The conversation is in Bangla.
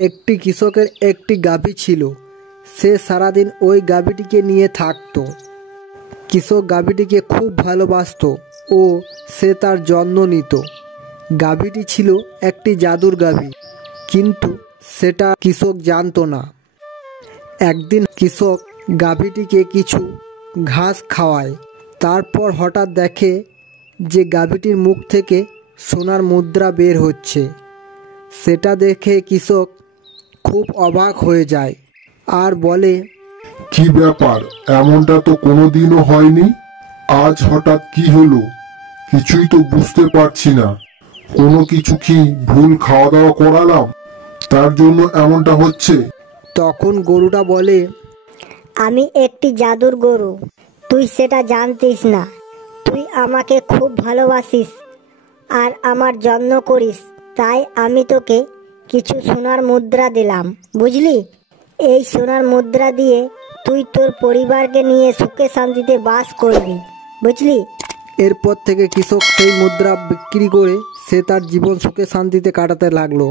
একটি কৃষকের একটি গাভী ছিল। সে সারাদিন ওই গাভীটিকে নিয়ে থাকতো। কৃষক গাভীটিকে খুব ভালোবাসতো ও সে তার যত্ন নিত। গাভীটি ছিল একটি জাদুর গাভী, কিন্তু সেটা কৃষক জানতো না। একদিন কৃষক গাভীটিকে কিছু ঘাস খাওয়ায়। তারপর হঠাৎ দেখে যে গাভীটির মুখ থেকে সোনার মুদ্রা বের হচ্ছে। সেটা দেখে কৃষক খুব অবাক হয়ে যায় আর বলে, কি ব্যাপার, এমনটা তো কোনোদিনও হয়নি। আজ হঠাৎ কি হলো? কিছুই তো বুঝতে পারছি না। কোনো কিছু কি ভুল খাওয়া দাওয়া করালাম, তার জন্য এমনটা হচ্ছে? তখন গরুটা বলে, আমি একটি জাদুর গরু, তুই সেটা জানতিস না। তুই আমাকে খুব ভালোবাসিস আর আমার যত্ন করিস, তাই আমি তোকে কিছু সোনার মুদ্রা দিলাম, বুঝলি? এই সোনার মুদ্রা দিয়ে তুই তোর পরিবারকে নিয়ে সুখে শান্তিতে বাস করবি, বুঝলি? এরপর থেকে কৃষক সেই মুদ্রা বিক্রি করে সে তার জীবন সুখে শান্তিতে কাটাতে লাগলো।